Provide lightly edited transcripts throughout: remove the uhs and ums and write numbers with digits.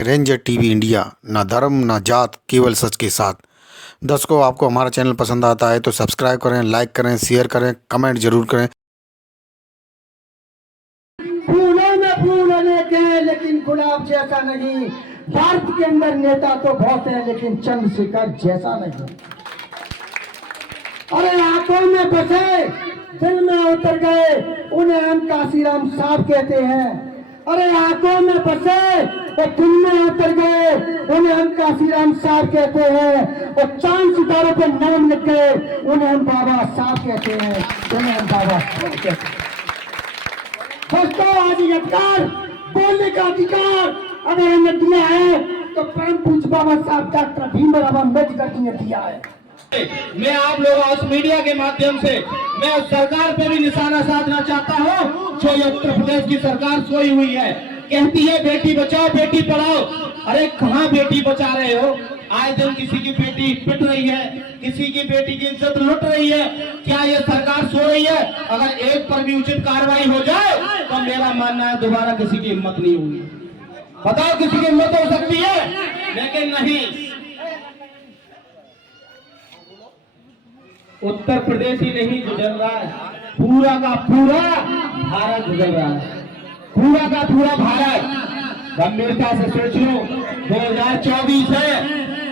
Ranger TV India, ना धर्म ना जात, केवल सच के साथ। दर्शकों, आपको हमारा चैनल पसंद आता है तो सब्सक्राइब करें, लाइक करें, शेयर करें, कमेंट जरूर करें। फूलों में फूल अनेक हैं लेकिन गुलाब जैसा नहीं। भारत के अंदर नेता तो बहुत है लेकिन चंद्रशेखर जैसा नहीं। अरे आंखों में बसे दिल में उतर गए, उन्हें हम काशीराम साहब कहते हैं। अरे आंखों में बसे और दिल में उतर गए, उन्हें हम काशीराम साहब कहते हैं। और चांद सितारों पर नाम लिख गए, उन्हें हम बाबा साहब कहते हैं। उन्हें हम बाबा साहब कहते हैं। दोस्तों, आज ये अधिकार, बोलने का अधिकार अगर हमें दिया है तो परम पूज्य बाबा साहब डॉक्टर भीमराव अम्बेडकर जी ने दिया है। मैं आप लोगों उस मीडिया के माध्यम से मैं उस सरकार पे भी निशाना साधना चाहता हूँ जो ये उत्तर प्रदेश की सरकार सोई हुई है। कहती है बेटी बचाओ बेटी पढ़ाओ। अरे कहाँ बेटी बचा रहे हो? आए दिन किसी की बेटी पिट रही है, किसी की बेटी की इज्जत लुट रही है। क्या ये सरकार सो रही है? अगर एक पर भी उचित कार्रवाई हो जाए तो मेरा मानना है दोबारा किसी की हिम्मत नहीं होगी। बताओ किसी की हिम्मत हो सकती है? लेकिन नहीं, उत्तर प्रदेश ही नहीं गुजर रहा है, पूरा का पूरा भारत गुजर रहा है। पूरा का पूरा भारत गंभीरता से सोच लो। 2024 है,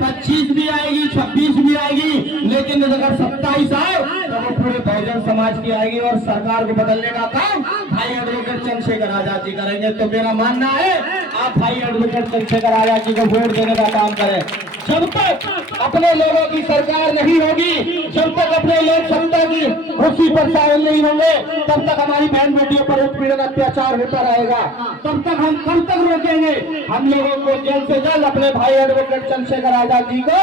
25 भी आएगी, 26 भी आएगी, लेकिन अगर 27 आए तो वो पूरे बहुजन समाज की आएगी और सरकार को बदलने का काम भाई एडवोकेट चंद्रशेखर आजाद जी करेंगे। तो मेरा मानना है आप भाई एडवोकेट चंद्रशेखर आजाद जी को वोट देने का काम करें। जब तक अपने लोगों की सरकार नहीं होगी, जब तक अपने लोग सत्ता की कुर्सी पर शामिल नहीं होंगे, तब तक हमारी बहन बेटियों पर उत्पीड़न अत्याचार होता रहेगा। तब तक हम कब तक रोकेंगे? हम लोगों को जल्द से जल्द अपने भाई एडवोकेट चंद्रशेखर आजाद जी को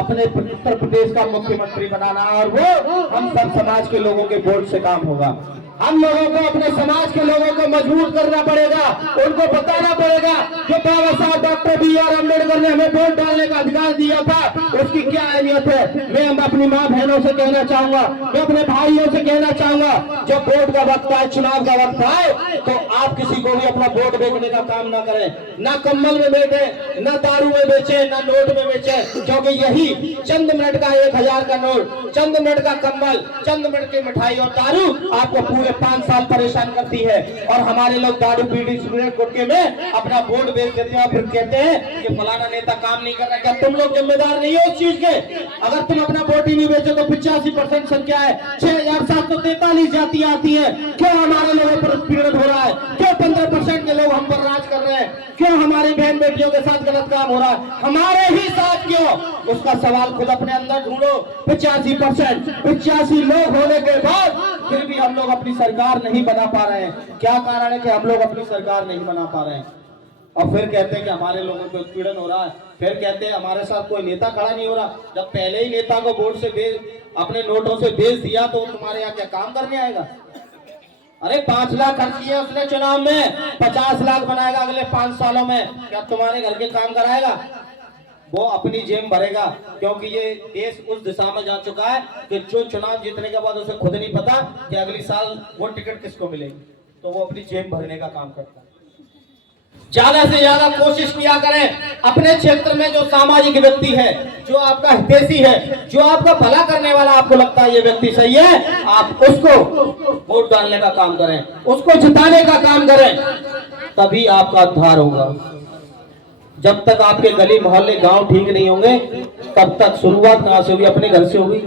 अपने उत्तर प्रदेश का मुख्यमंत्री बनाना, और वो हम सब समाज के लोगों के वोट से काम होगा। हम लोगों को अपने समाज के लोगों को मजबूत करना पड़ेगा, उनको बताना पड़ेगा कि बाबा साहब डॉक्टर बी.आर. अम्बेडकर ने हमें वोट डालने का अधिकार दिया था, उसकी क्या अहमियत है। मैं अपनी माँ बहनों से कहना चाहूंगा, मैं अपने भाइयों से कहना चाहूंगा, जब वोट का वक्त आए, चुनाव का वक्त आए, तो आप किसी को भी अपना वोट बेचने का काम ना करें। ना कम्बल में बेचे, ना दारू में बेचे, ना नोट में बेचे, क्योंकि यही चंद मिनट का 1000 का नोट, चंद मिनट का कम्बल, चंद मिनट की मिठाई और दारू आपको पूरे 5 साल परेशान करती है। और हमारे लोग दारू बीड़ी सिगरेट गुटखे में अपना वोट बेच देते हैं, फिर कहते हैं कि फलाना नेता काम नहीं कर रहा। क्या तुम लोग जिम्मेदार नहीं हो उस चीज के? अगर तुम अपना वोट ही नहीं बेचो तो 85% संख्या है, 6743 जातियां आती है। क्यों हमारे लोगों पर उत्पीड़न हो रहा है? क्यों 15% के लोग हम पर राज कर रहे हैं? क्यों हमारी बहन बेटियों के साथ गलत काम हो रहा है? हमारे ही साथ क्यों? उसका सवाल खुद अपने अंदर ढूंढो। 85% लोग होने के बाद फिर भी हम लोग अपनी सरकार नहीं बना पा रहे हैं। क्या कारण है कि हम लोग अपनी सरकार नहीं बना पा रहे हैं? और फिर कहते हैं कि हमारे लोगों को उत्पीड़न हो रहा है, फिर कहते हैं हमारे साथ कोई नेता खड़ा नहीं हो रहा। जब पहले ही नेता को वोट से अपने नोटों से बेच दिया तो तुम्हारे यहाँ क्या काम करने आएगा? अरे 5 लाख खर्च किया उसने चुनाव में, 50 लाख बनाएगा अगले 5 सालों में, क्या तुम्हारे घर के काम कराएगा? वो अपनी जेब भरेगा, क्योंकि ये देश उस दिशा में जा चुका है कि जो चुनाव जीतने के बाद उसे खुद नहीं पता कि अगली साल वो टिकट किसको मिलेगी, तो वो अपनी जेब भरने का काम करता है। ज्यादा से ज्यादा कोशिश किया करें अपने क्षेत्र में जो सामाजिक व्यक्ति है, जो आपका हितैषी है, जो आपका भला करने वाला आपको लगता है ये व्यक्ति सही है, आप उसको वोट डालने का काम करें, उसको जिताने का काम करें, तभी आपका उद्धार होगा। जब तक आपके गली मोहल्ले गांव ठीक नहीं होंगे, तब तक शुरुआत कहां से होगी? अपने घर से होगी।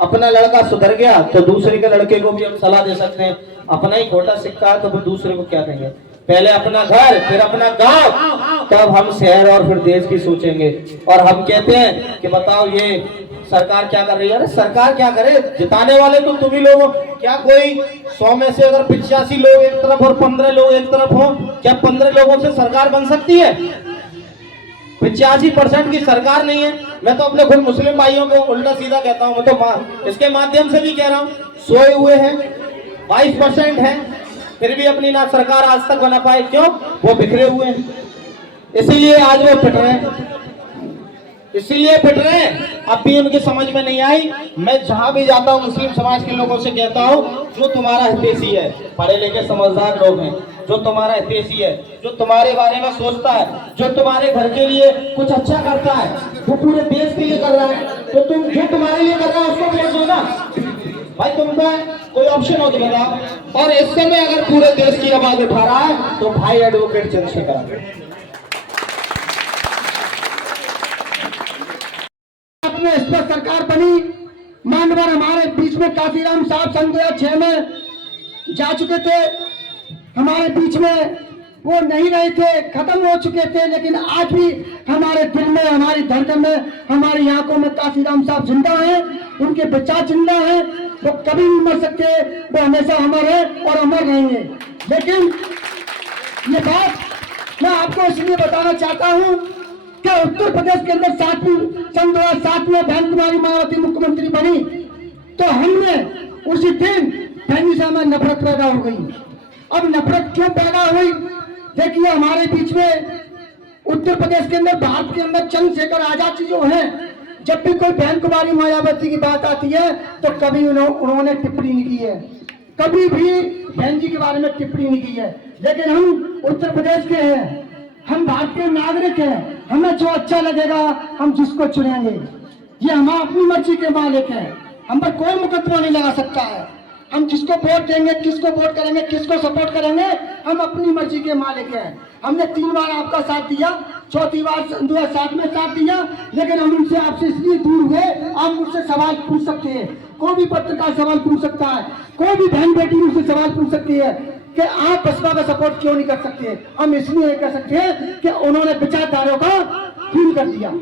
अपना लड़का सुधर गया तो दूसरे के लड़के को भी हम सलाह दे सकते हैं। अपना ही खोटा सिक्का है तो फिर दूसरे को क्या देंगे? पहले अपना घर, फिर अपना गांव, तब हम शहर और फिर देश की सोचेंगे। और हम कहते हैं कि बताओ ये सरकार क्या कर रही है? अरे सरकार क्या करे, जिताने वाले तो तुम ही लोग हो। क्या कोई 100 में से अगर 85 लोग एक तरफ और 15 लोग एक तरफ हो, क्या 15 लोगों से सरकार बन सकती है? 85% की सरकार नहीं है। मैं तो अपने खुद मुस्लिम भाइयों को उल्टा सीधा कहता हूँ, मैं तो इसके माध्यम से भी कह रहा हूँ, सोए हुए हैं, 22% है, फिर भी अपनी ना सरकार आज तक बना पाए। क्यों? वो बिखरे हुए हैं, इसीलिए आज वो पिट रहे हैं, इसीलिए पिट रहे हैं। अब भी उनकी समझ में नहीं आई। मैं जहां भी जाता हूँ मुस्लिम समाज के लोगों से कहता हूँ, जो तुम्हारा हितैषी है, पढ़े लिखे समझदार लोग हैं, जो तुम्हारा हितैषी है, जो तुम्हारे बारे में सोचता है, जो तुम्हारे घर के लिए कुछ अच्छा करता है, वो पूरे देश के लिए कर रहा है, तो तुम जो तुम्हारे लिए कर रहा है उसको वोट दो ना भाई। तुमका कोई ऑप्शन हो तो बताओ। और इस समय अगर पूरे देश की आवाज उठा रहा है तो भाई एडवोकेट चंद्रशेखर। अपने इस पर सरकार बनी, मानवर हमारे बीच में काशीराम साहब सन 2006 में जा चुके थे, हमारे बीच में वो नहीं रहे थे, खत्म हो चुके थे, लेकिन आज भी हमारे दिल में, हमारी धड़कन में, हमारी आंखों में काशीराम साहब जिंदा हैं, उनके विचार जिंदा हैं, वो कभी नहीं मर सकते, वो हमेशा अमर है और अमर रहेंगे। लेकिन ये बात मैं आपको इसलिए बताना चाहता हूं कि उत्तर प्रदेश के अंदर सन 2007 में बहन कुमारी मायावती मुख्यमंत्री बनी, तो हमने उसी दिन बहनी से हमें नफरत पैदा हो गई। अब नफरत क्यों पैदा हुई? देखिए, हमारे बीच में उत्तर प्रदेश के अंदर, भारत के अंदर चंद्रशेखर आजाद जी जो हैं, जब भी कोई बहन कुमारी मायावती की बात आती है तो कभी उन्होंने टिप्पणी नहीं की है, कभी भी बहन जी के बारे में टिप्पणी नहीं की है। लेकिन हम उत्तर प्रदेश के हैं, हम भारत के नागरिक हैं, हमें जो अच्छा लगेगा हम जिसको चुनेंगे, ये हम अपनी मर्जी के मालिक हैं, हम पर कोई मुकदमा नहीं लगा सकता है। हम जिसको वोट देंगे, किसको वोट करेंगे, किसको सपोर्ट करेंगे, हम अपनी मर्जी के मालिक हैं। हमने 3 बार आपका साथ दिया, 4थी बार 2007 में साथ दिया, लेकिन हम उनसे आपसे इसलिए दूर हुए, आप मुझसे सवाल पूछ सकते हैं, कोई भी पत्रकार सवाल पूछ सकता है, कोई भी बहन बेटी मुझसे सवाल पूछ सकती है कि आप बसपा का सपोर्ट क्यों नहीं कर सकते। हम इसलिए नहीं कर सकते कि उन्होंने विचारधारा का खून कर दिया।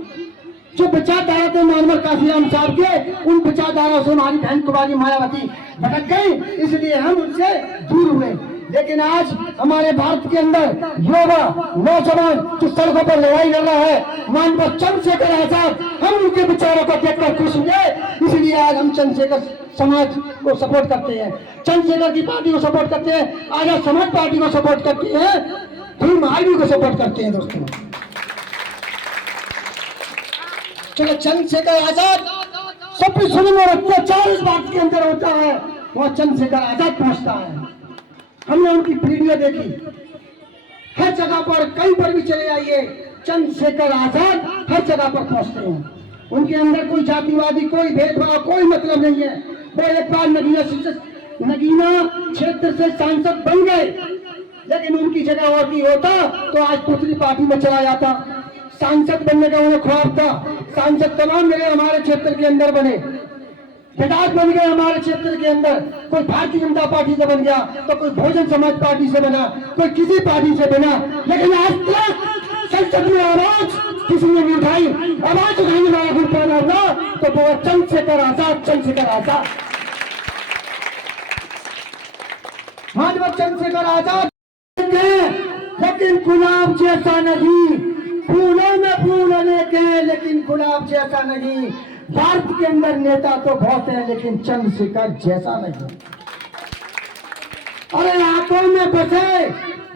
जो विचारधारा थे मानवर काशीराम साहब के, उन विचारधारा से हमारी बहन कुमारी मायावती भटक गई, इसलिए हम उनसे दूर हुए। लेकिन आज हमारे भारत के अंदर युवा नौजवान जो सड़कों पर लड़ाई लड़ रहा है, मानवर चंद्रशेखर आजाद, हम उनके विचारों को देखकर खुश हुए, इसलिए आज हम चंद्रशेखर समाज को सपोर्ट करते हैं, चंद्रशेखर की पार्टी को सपोर्ट करते हैं, आजाद समाज पार्टी को सपोर्ट करते हैं, भीम आर्मी को सपोर्ट करते हैं। दोस्तों, चलो, चंद्रशेखर आजाद सब जुल्म और अत्याचार इस बात के अंदर होता है, वह चंद्रशेखर आजाद पहुंचता है। हमने उनकी वीडियो देखी, हर जगह पर, कहीं पर भी चले आइए, चंद्रशेखर आजाद हर जगह पर पहुंचते हैं। उनके अंदर कोई जातिवादी, कोई भेदभाव, कोई मतलब नहीं है। वो एक बार नगीना क्षेत्र से सांसद बन गए, लेकिन उनकी जगह और की होता तो आज दूसरी पार्टी में चला जाता। सांसद बनने का उन्हें ख्वाब था, सांसद तमाम मेरे हमारे क्षेत्र के अंदर बने, विधायक बन गए हमारे क्षेत्र के अंदर, कोई भारतीय जनता पार्टी से बन गया, तो कोई बहुजन समाज पार्टी से बना, कोई किसी पार्टी से बना, लेकिन आज तक संसद में आवाज किसी ने नहीं उठाई। आवाज उठाने वाला कोई पैदा हुआ तो वो चंद्रशेखर आजाद, चंद्रशेखर आजाद, मानव चंद्रशेखर आजाद। लेकिन गुलाब जैसा नहीं, फूलों में फूल अनेक हैं लेकिन गुलाब जैसा नहीं। भारत के अंदर नेता तो बहुत है लेकिन चंद्रशेखर जैसा नहीं। अरे आंखों में बसे,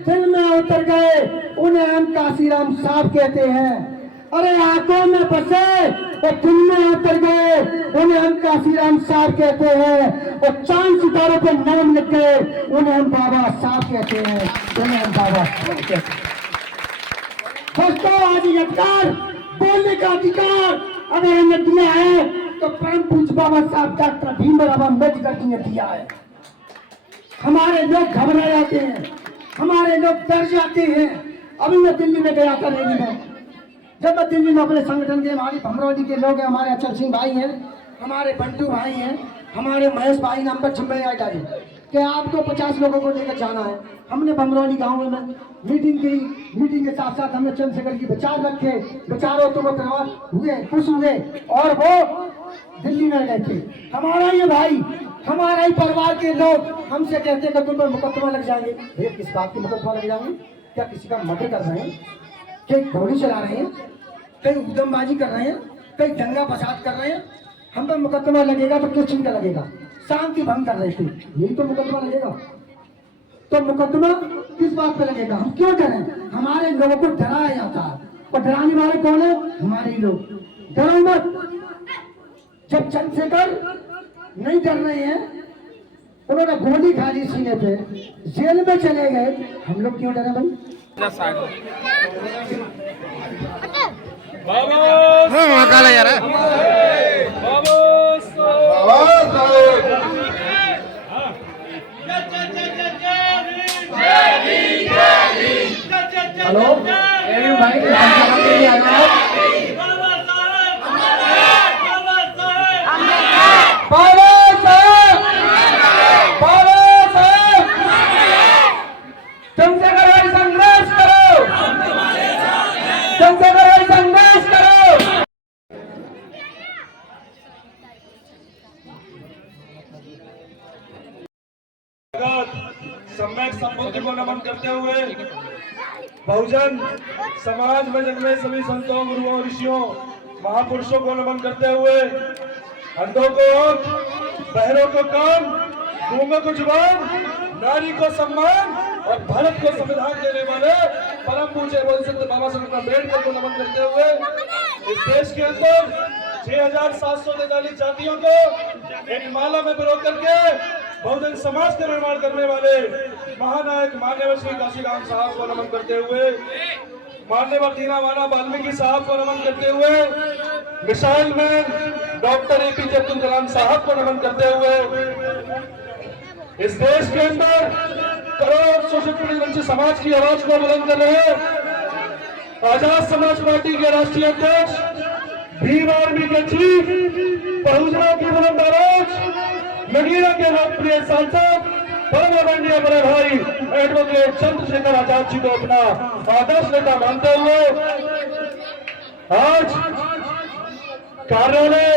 दिल में उतर गए, उन्हें हम काशीराम साहब कहते हैं। अरे आंखों में बसे और दिल में उतर गए, उन्हें हम काशीराम साहब कहते हैं। और चांद सितारों पर नाम लिख गए, उन्हें हम बाबा साहब कहते हैं, उन्हें हम बाबा साहब कहते हैं। दोस्तों, आज ये अधिकार, बोलने का अधिकार अगर हमें दिया है तो परम पूज्य बाबा साहब डॉक्टर भीमराव अम्बेडकर जी ने दिया है। हमारे लोग घबरा जाते हैं, हमारे लोग डर जाते हैं। अभी मैं दिल्ली में गया था रैली में, जब मैं दिल्ली में अपने संगठन के, हमारी भमरौली के लोग हैं, हमारे अचल सिंह भाई हैं, हमारे बंटू भाई हैं, हमारे महेश भाई नाम पर जिम्मेदारी डाली कि आपको 50 लोगों को लेकर जाना है। हमने भमरौली गांव में मीटिंग की, मीटिंग के साथ साथ हमने चंद्रशेखर की विचार रखे, विचारों तो वो हुए, खुश हुए और वो दिल्ली में गए थे। हमारा ये भाई, हमारा ही परिवार के लोग हमसे कहते हैं कि तुम पर मुकदमा लग जाएंगे। भैया, किस बात की मुकदमा लग जाएंगे? क्या किसी का मर्डर कर रहे हैं, कहीं गोली चला रहे हैं, कहीं उद्यमबाजी कर रहे हैं, कहीं दंगा फसाद कर रहे हैं? हम पर मुकदमा लगेगा तो किस चीज का लगेगा? शांति भंग कर रहे थे, यही तो मुकदमा लगेगा। तो मुकदमा किस बात पे लगेगा? हम क्यों करें? हमारे लोगों को डराया जाता है, और डराने वाले कौन है? हमारे ही लोग। डरो मत। जब चंद्रशेखर नहीं डर रहे हैं उन्होंने गोली खा ली सीने पे, जेल में चले गए, हम लोग क्यों डरे भाई? काला यार हेलो भाई, के लिए आना है। चंद्रशेखर भाई संघर्ष करो, चंद्रशेखर भाई संघर्ष करो। सम्यक संबुद्धि को नमन करते हुए बहुजन समाज में जन्मे सभी संतों, गुरुओं, ऋषियों, महापुरुषों को नमन करते हुए अंधों को आंख, बहरों को कान, गूंगों को जुबान, नारी को सम्मान और भारत को संविधान देने वाले परम पूज्य बोधिसत्व बाबा साहब अम्बेडकर को नमन करते हुए इस देश के अंदर 6,743 जातियों को एक माला में पिरो करके बहुजन समाज का निर्माण करने वाले महानायक माननीय श्री काशीराम साहब को नमन करते हुए, माननीय दीना माना वाल्मीकि साहब को नमन करते हुए, missile man doctor APJ Abdul Kalam साहब को नमन करते हुए इस देश के अंदर करोड़ शोषित पीड़ित वंचित समाज की आवाज को बुलंद कर रहे आजाद समाज पार्टी के राष्ट्रीय अध्यक्ष, भीम आर्मी के चीफ, बहुजनों की बुलंद आवाज, नगीना के लोकप्रिय सांसद, परम आदरणीय बड़े भाई एडवोकेट चंद्रशेखर आजाद जी को अपना आदर्श नेता मानते हुए आज कार्यालय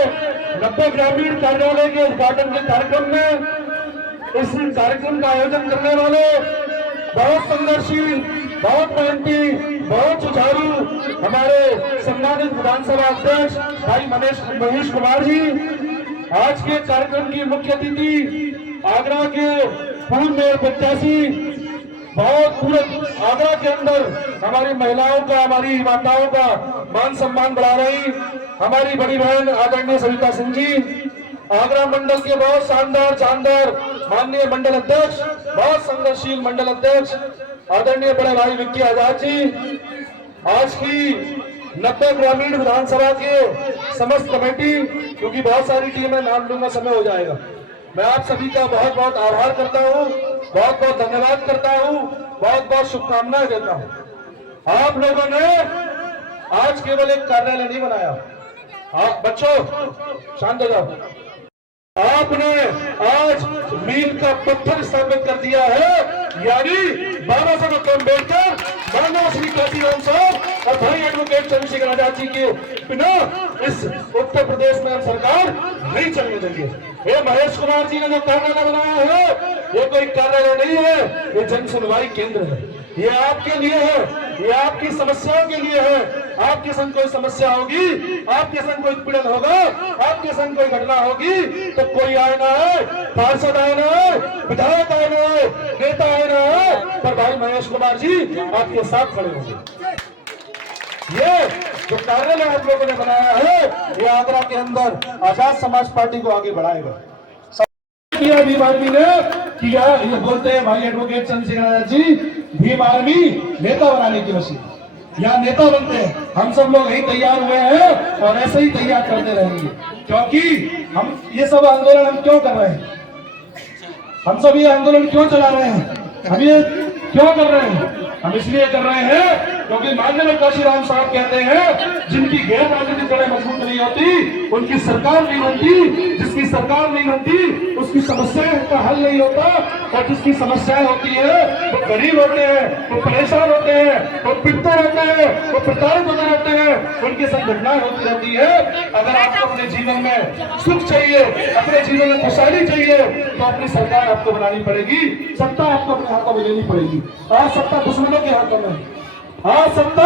90 ग्रामीण कार्यालय के उद्घाटन के कार्यक्रम में इस कार्यक्रम का आयोजन करने वाले बहुत संघर्षशील, बहुत मेहनती, बहुत जुझारू हमारे सम्मानित विधानसभा अध्यक्ष भाई महेश कुमार जी, आज के कार्यक्रम की मुख्य अतिथि आगरा के पूर्व मेयर प्रत्याशी, बहुत पूरे आगरा के अंदर हमारी महिलाओं का, हमारी माताओं का मान सम्मान बढ़ा रही हमारी बड़ी बहन आदरणीय सविता सिंह जी, आगरा मंडल के बहुत शानदार माननीय मंडल अध्यक्ष, बहुत संघर्षशील मंडल अध्यक्ष आदरणीय बड़े भाई विक्की आजाद जी, आज की 90 ग्रामीण विधानसभा के समस्त कमेटी, क्योंकि बहुत सारी टीमें नाम लूंगा समय हो जाएगा, मैं आप सभी का बहुत बहुत आभार करता हूँ, बहुत बहुत धन्यवाद करता हूँ, बहुत बहुत शुभकामनाएं देता हूँ। आप लोगों ने आज केवल एक कार्यालय नहीं बनाया, आप बच्चों शांत हो जाओ, आपने आज मील का पत्थर स्थापित कर दिया है, यानी बाबा साहब अम्बेडकर, माननीय श्री काशीराम साहब और भाई एडवोकेट चंद्रशेखर आजाद जी के बिना इस उत्तर प्रदेश में हम सरकार नहीं चलने देंगे। ये महेश कुमार जी ने जो कार्यालय बनाया है, ये कोई कार्यालय नहीं है, ये जन सुनवाई केंद्र है, ये आपके लिए है, ये आपकी समस्याओं के लिए है। आपके संग कोई समस्या होगी, आपके संग कोई पीड़न होगा, आपके संग कोई घटना होगी तो कोई आए ना है, पार्षद आए ना है, विधायक आए ना है, नेता आए ना है, पर भाई महेश कुमार जी आपके साथ खड़े होंगे। ये जो कार्यालय आप लोगों ने बनाया है, ये आगरा के अंदर आजाद समाज पार्टी को आगे बढ़ाएगा। किया भीम आर्मी ने किया, ये बोलते हैं भाई एडवोकेट चंद्रशेखर आजाद जी भीम आर्मी नेता बनाने की मशीन, या नेता बनते हैं। हम सब लोग यही तैयार हुए हैं और ऐसे ही तैयार करते रहेंगे, क्योंकि हम ये सब आंदोलन हम क्यों कर रहे हैं, हम सब ये आंदोलन क्यों चला रहे हैं, हम ये क्यों कर रहे हैं, हम इसलिए कर रहे हैं क्योंकि माननीय काशीराम साहब कहते हैं जिनकी गैर राजनीतिक जड़ें मजबूत नहीं होती उनकी सरकार नहीं बनती, जिसकी सरकार नहीं बनती उसकी समस्याएं का हल नहीं होता, और जिसकी समस्याएं होती है वो गरीब होते हैं, वो परेशान होते हैं, वो पिटते रहते हैं, वो प्रताड़ित होते रहते हैं, उनकी संघटनाएं होती रहती है। अगर आपको अपने जीवन में सुख चाहिए, अपने जीवन में खुशहाली चाहिए तो अपनी सरकार आपको बनानी पड़ेगी, सत्ता आपको अपने हाथों में लेनी पड़ेगी। आज सत्ता दुश्मनों के हाथों में, आज सत्ता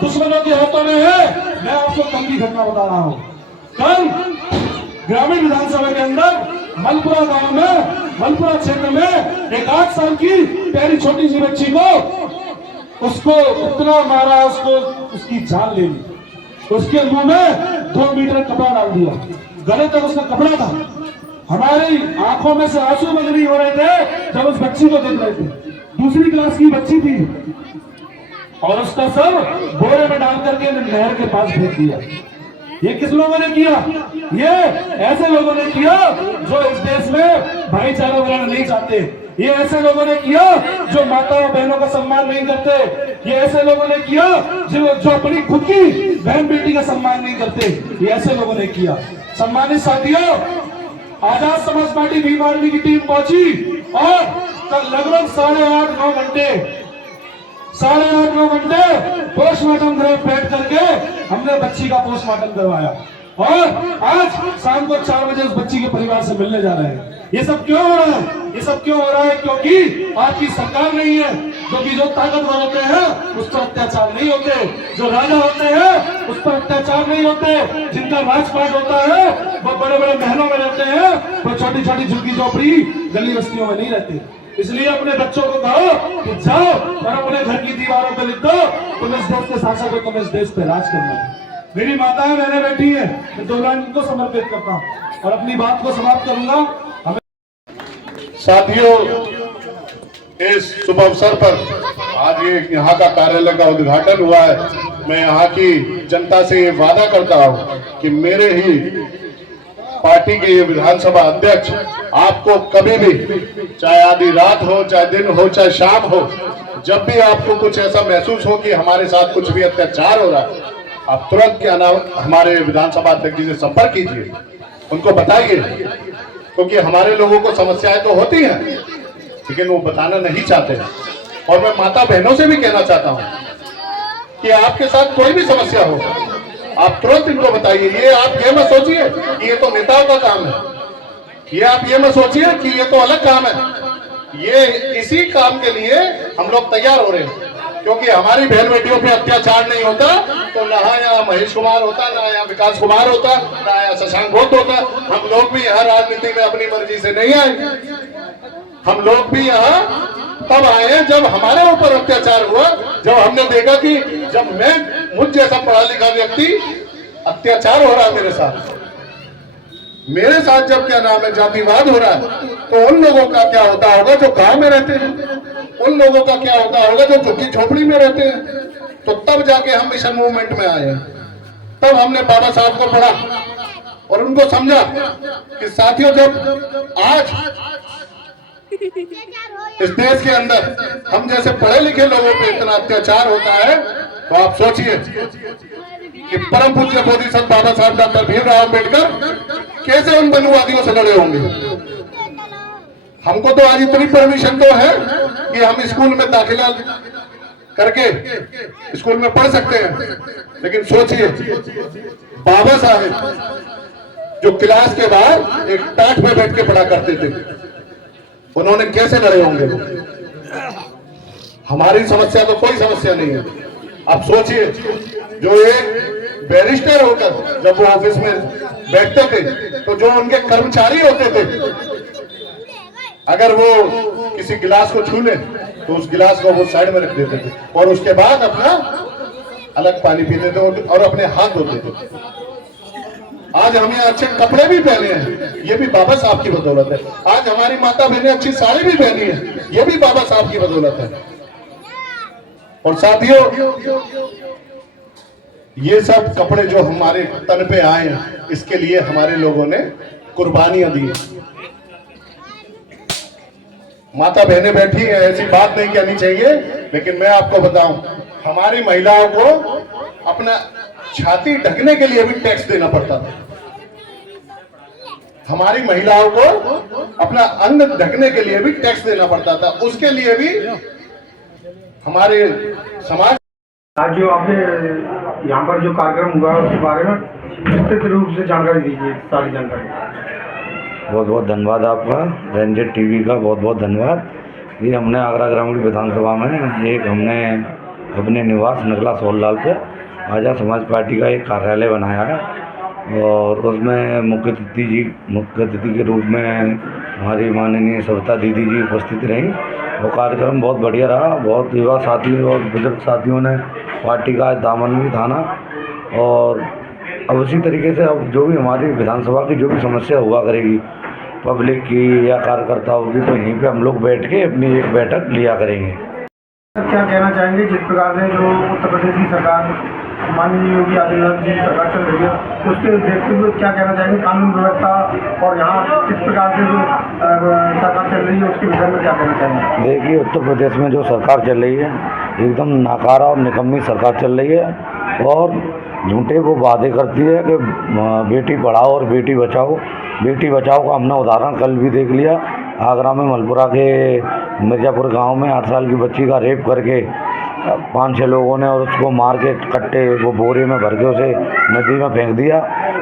दुश्मनों के हाथों में है। मैं आपको कल की घटना बता रहा हूँ, कल ग्रामीण विधानसभा के अंदर मलपुरा गांव में, मलपुरा क्षेत्र में एक 8 साल की प्यारी छोटी सी बच्ची को, उसको इतना मारा, उसको उसकी जान ले ली, उसके मुंह में 2 मीटर कपड़ा डाल दिया, गले तक उसका कपड़ा था, हमारी आंखों में से आंसू बगली हो रहे थे जब उस बच्ची को देख रहे थे। दूसरी क्लास की बच्ची थी और उसका सब बोरे में डाल करके नहर के पास फेंक दिया। ये किस लोगों ने किया? ये ऐसे लोगों ने किया जो इस देश में भाईचारा बनाना नहीं चाहते। ये ऐसे लोगों ने किया जो माता और बहनों का सम्मान नहीं करते। ये ऐसे लोगों ने किया जो अपनी खुद की बहन बेटी का सम्मान नहीं करते। ये ऐसे लोगों ने किया। सम्मानित साथियों, आजाद समाज पार्टी भीम आर्मी की टीम पहुंची और कल लगभग 8.5-9 घंटे पोस्टमार्टम गृह बैठ करके हमने बच्ची का पोस्टमार्टम करवाया और आज शाम को 4 बजे उस बच्ची के परिवार से मिलने जा रहे हैं। ये सब क्यों हो रहा है? ये सब क्यों हो रहा है? क्योंकि आपकी सरकार नहीं है। क्योंकि जो ताकतवर होते हैं उस पर अत्याचार नहीं होते, जो राजा होते हैं उस पर अत्याचार नहीं होते, जिनका राजपाट होता है वो बड़े बड़े महलों में रहते हैं, वो छोटी छोटी झुग्गी झोपड़ी गली बस्तियों में नहीं रहते। इसलिए अपने बच्चों को कहो कि जाओ और अपने घर की दीवारों पर लिख दो, तुम इस देश के शासक हो, तुम इस देश पे राज करना है। मेरी माताएं बहनें बैठी है, मैं 2 लाइन उनको समर्पित करता हूँ और अपनी बात को समाप्त करूंगा। साथियों, इस शुभ अवसर पर आज ये यहाँ का कार्यालय का उद्घाटन हुआ है। मैं यहाँ की जनता से ये वादा करता हूँ कि मेरे ही पार्टी के ये विधानसभा अध्यक्ष आपको कभी भी, चाहे आधी रात हो, चाहे दिन हो, चाहे शाम हो, जब भी आपको कुछ ऐसा महसूस हो कि हमारे साथ कुछ भी अत्याचार हो रहा है, आप तुरंत क्या नाम हमारे विधानसभा अध्यक्ष जी से संपर्क कीजिए, उनको बताइए। क्योंकि हमारे लोगों को समस्याएं तो होती हैं लेकिन वो बताना नहीं चाहते। और मैं माता बहनों से भी कहना चाहता हूं कि आपके साथ कोई भी समस्या हो, आप तुरंत इनको बताइए। ये आप ये मत सोचिए कि ये तो नेताओं का काम है, ये आप ये मत सोचिए कि ये तो अलग काम है। ये इसी काम के लिए हम लोग तैयार हो रहे हैं, क्योंकि हमारी बहन बेटियों पे अत्याचार नहीं होता तो ना यहाँ महेश कुमार होता, ना यहाँ विकास कुमार होता, ना यहाँ शशांक घोष होता। हम लोग भी यहाँ राजनीति में अपनी मर्जी से नहीं आए। हम लोग भी यहाँ तब आए हैं जब हमारे ऊपर अत्याचार हुआ, जब हमने देखा कि जब मुझ जैसा पढ़ा लिखा व्यक्ति अत्याचार हो रहा है मेरे साथ जब क्या नाम है जातिवाद हो रहा है, तो उन लोगों का क्या होता होगा जो गांव में रहते हैं, उन लोगों का क्या होता होगा जो झुग्गी झोपड़ी में रहते हैं। तो तब जाके हम मिशन मूवमेंट में आए हैं, तब हमने बाबा साहब को पढ़ा और उनको समझा कि साथियों, जब आज इस देश के अंदर हम जैसे पढ़े लिखे लोगों पे इतना अत्याचार होता है, तो आप सोचिए कि परम पूज्य बोधिसत्व बाबा साहब डॉक्टर भीमराव अम्बेडकर कैसे उन बनुवादियों से लड़े होंगे। हमको तो आज इतनी परमिशन तो है कि हम स्कूल में दाखिला करके स्कूल में पढ़ सकते हैं, लेकिन सोचिए बाबा साहब जो क्लास के बाद एक टाट में बैठ के पढ़ा करते थे, उन्होंने कैसे लड़े होंगे। हमारी समस्या तो कोई समस्या नहीं है। आप सोचिए, जो एक बैरिस्टर होकर जब वो ऑफिस में बैठते थे, तो जो उनके कर्मचारी होते थे, अगर वो किसी गिलास को छू ले तो उस गिलास को वो साइड में रख देते थे और उसके बाद अपना अलग पानी पीते थे और अपने हाथ धोते थे। आज हमें अच्छे कपड़े भी पहने हैं, ये भी बाबा साहब की बदौलत है। आज हमारी माता बहनें अच्छी साड़ी भी पहनी है, ये भी बाबा साहब की बदौलत है। और साथियों, ये सब कपड़े जो हमारे तन पे आए हैं, इसके लिए हमारे लोगों ने कुर्बानियां दी। माता बहनें बैठी हैं, ऐसी बात नहीं कहनी चाहिए, लेकिन मैं आपको बताऊं, हमारी महिलाओं को अपना छाती ढकने के लिए भी टैक्स देना पड़ता था। हमारी महिलाओं को अपना अंग ढकने के लिए भी टैक्स देना पड़ता था। उसके लिए भी हमारे समाज। आज जो आपने यहाँ पर जो कार्यक्रम हुआ उसके बारे में विस्तृत रूप से जानकारी दीजिए, सारी जानकारी। बहुत बहुत धन्यवाद आपका, रंजित टीवी का बहुत बहुत धन्यवाद। ये हमने आगरा ग्रामीण विधानसभा में एक हमने अपने निवास नगला सोललाल पे आजाद समाज पार्टी का एक कार्यालय बनाया है और उसमें मुख्य अतिथि के रूप में हमारी माननीय सविता दीदी जी उपस्थित रहीं। वो कार्यक्रम बहुत बढ़िया रहा। बहुत युवा साथी और बुजुर्ग साथियों ने पार्टी का दामन भी थाना और अब उसी तरीके से अब जो भी हमारी विधानसभा की जो भी समस्या हुआ करेगी पब्लिक की या कार्यकर्ताओं की, तो यहीं पे हम लोग बैठ के अपनी एक बैठक लिया करेंगे। क्या कहना चाहेंगे जिस प्रकार से जो उत्तर प्रदेश की सरकार माननीय योगी आदित्यनाथ जी सरकार चल रही है, उसके देखते हुए क्या कहना चाहेंगे कानून व्यवस्था और यहाँ किस प्रकार से जो सरकार चल रही है उसके विषय में क्या कहना चाहेंगे? देखिए, उत्तर प्रदेश में जो सरकार चल रही है एकदम नाकारा और निकम्मी सरकार चल रही है और झूठे वो वादे करती है कि बेटी पढ़ाओ और बेटी बचाओ। बेटी बचाओ का हमने उदाहरण कल भी देख लिया। आगरा में मलपुरा के मिर्ज़ापुर गांव में 8 साल की बच्ची का रेप करके 5-6 लोगों ने और उसको मार के कट्टे वो बोरे में भर के उसे नदी में फेंक दिया।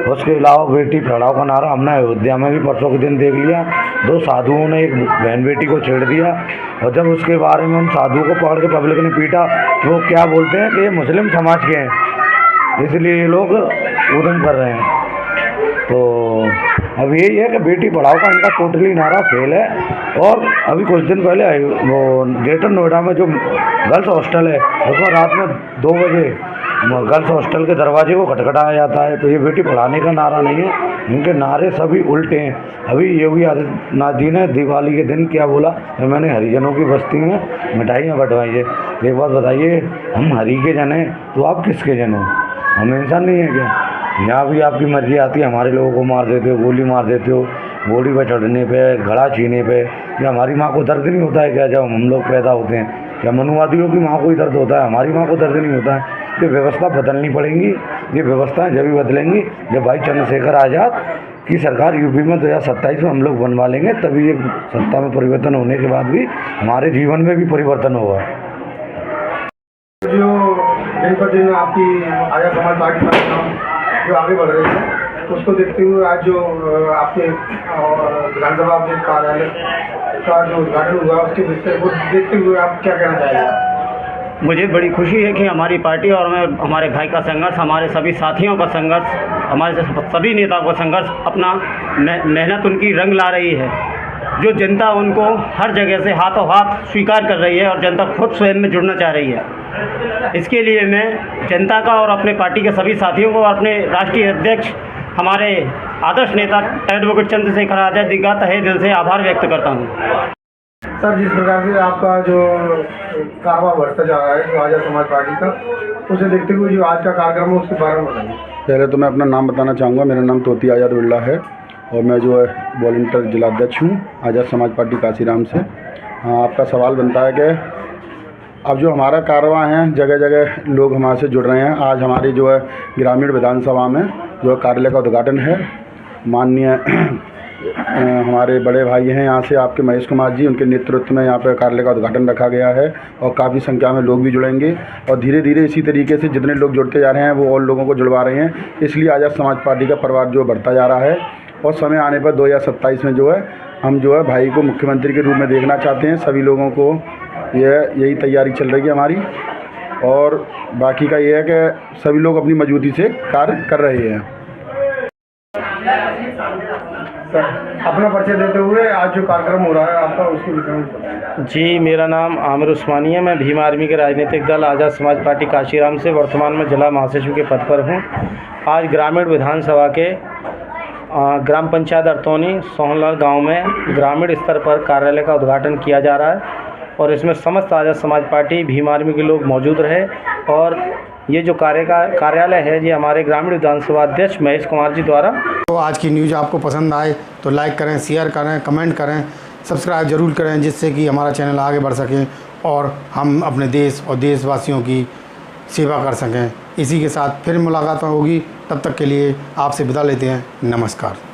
उसके अलावा बेटी पढ़ाओ का नारा हमने अयोध्या में भी परसों के दिन देख लिया। 2 साधुओं ने एक बहन बेटी को छेड़ दिया और जब उसके बारे में उन साधुओं को पकड़ के पब्लिक ने पीटा, वो क्या बोलते हैं कि ये मुस्लिम समाज के हैं, इसलिए ये लोग उधम कर रहे हैं। तो अब यही है कि बेटी पढ़ाओ का इनका टोटली नारा फेल है। और अभी कुछ दिन पहले वो ग्रेटर नोएडा में जो गर्ल्स हॉस्टल है उसमें रात में 2 बजे गर्ल्स हॉस्टल के दरवाजे को खटखटाया जाता है। तो ये बेटी पढ़ाने का नारा नहीं है, इनके नारे सभी उल्टे हैं। अभी योगी आदित्यनाथ जी ने दिवाली के दिन क्या बोला, मैंने हरिजनों की बस्ती में मिठाइयाँ बंटवाई है। एक बात बताइए, हम हरि के जन हैं तो आप किसके जन हो? हम इंसान नहीं है क्या? यहाँ भी आपकी मर्जी आती है, हमारे लोगों को मार देते हो, गोली मार देते हो, घोड़ी पर चढ़ने पे, घड़ा छीने पे। या हमारी माँ को दर्द नहीं होता है क्या जब हम लोग पैदा होते हैं? क्या मनुवादियों की माँ को ही दर्द होता है, हमारी माँ को दर्द नहीं होता है? ये व्यवस्था बदलनी पड़ेंगी। ये व्यवस्थाएं जब भी बदलेंगी जब भाई चंद्रशेखर आज़ाद की सरकार यूपी में 2027 में हम लोग बनवा लेंगे, तभी ये सत्ता में परिवर्तन होने के बाद भी हमारे जीवन में भी परिवर्तन होगा। जो दिन पर दिन आपकी आज़ाद समाज पार्टी का नाम जो आगे बढ़ रही है, उसको देखते हुए आज जो आपके विधानसभा के कार्यालय का जो उद्घाटन हुआ उसके विषय को देखते हुए आप क्या कहना चाहेंगे? मुझे बड़ी खुशी है कि हमारी पार्टी और हमारे भाई का संघर्ष, हमारे सभी साथियों का संघर्ष, हमारे सभी नेताओं का संघर्ष, अपना मेहनत उनकी रंग ला रही है। जो जनता उनको हर जगह से हाथों हाथ स्वीकार कर रही है और जनता खुद स्वयं में जुड़ना चाह रही है। इसके लिए मैं जनता का और अपने पार्टी के सभी साथियों को और अपने राष्ट्रीय अध्यक्ष हमारे आदर्श नेता एडवोकेट चंद्रशेखर आज़ाद जी का तहे दिल से आभार व्यक्त करता हूँ। सर, जिस प्रकार से आपका जो कारवा बढ़ता जा रहा है जो आज़ाद समाज पार्टी का, उसे देखते हुए जो आज का कार्यक्रम है उसके बारे में बताइए। पहले तो मैं अपना नाम बताना चाहूँगा। मेरा नाम तोती आज़ाद बिरला है और मैं जो है वॉलंटियर जिलाध्यक्ष हूँ आज़ाद समाज पार्टी काशीराम से। हाँ, आपका सवाल बनता है कि अब जो हमारा कारवां है जगह जगह लोग हमारे से जुड़ रहे हैं। आज हमारी जो है ग्रामीण विधानसभा में जो कार्यालय का उद्घाटन है। माननीय हमारे बड़े भाई हैं यहाँ से आपके महेश कुमार जी, उनके नेतृत्व में यहाँ पर कार्यालय का उद्घाटन रखा गया है और काफ़ी संख्या में लोग भी जुड़ेंगे और धीरे धीरे इसी तरीके से जितने लोग जुड़ते जा रहे हैं वो और लोगों को जुड़वा रहे हैं। इसलिए आज़ाद समाज पार्टी का परिवार जो बढ़ता जा रहा है और समय आने पर 2027 में जो है हम जो है भाई को मुख्यमंत्री के रूप में देखना चाहते हैं। सभी लोगों को यही तैयारी चल रही है हमारी और बाकी का ये है कि सभी लोग अपनी मजबूती से कार्य कर रहे हैं। सर, अपना परिचय देते हुए आज जो कार्यक्रम हो रहा है आपका उसके विषय में बताइए। जी, मेरा नाम आमिर उस्मानी है। मैं भीम आर्मी के राजनीतिक दल आज़ाद समाज पार्टी काशीराम से वर्तमान में जिला महासचिव के पद पर हूँ। आज ग्रामीण विधानसभा के ग्राम पंचायत अरतौनी सोहनलाल गांव में ग्रामीण स्तर पर कार्यालय का उद्घाटन किया जा रहा है और इसमें समस्त आज़ाद समाज पार्टी भीम आर्मी के लोग मौजूद रहे। और ये जो कार्यालय है ये हमारे ग्रामीण विधानसभा अध्यक्ष महेश कुमार जी द्वारा। तो आज की न्यूज़ आपको पसंद आए तो लाइक करें, शेयर करें, कमेंट करें, सब्सक्राइब जरूर करें, जिससे कि हमारा चैनल आगे बढ़ सके और हम अपने देश और देशवासियों की सेवा कर सकें। इसी के साथ फिर मुलाकात होगी, तब तक के लिए आपसे विदा लेते हैं। नमस्कार।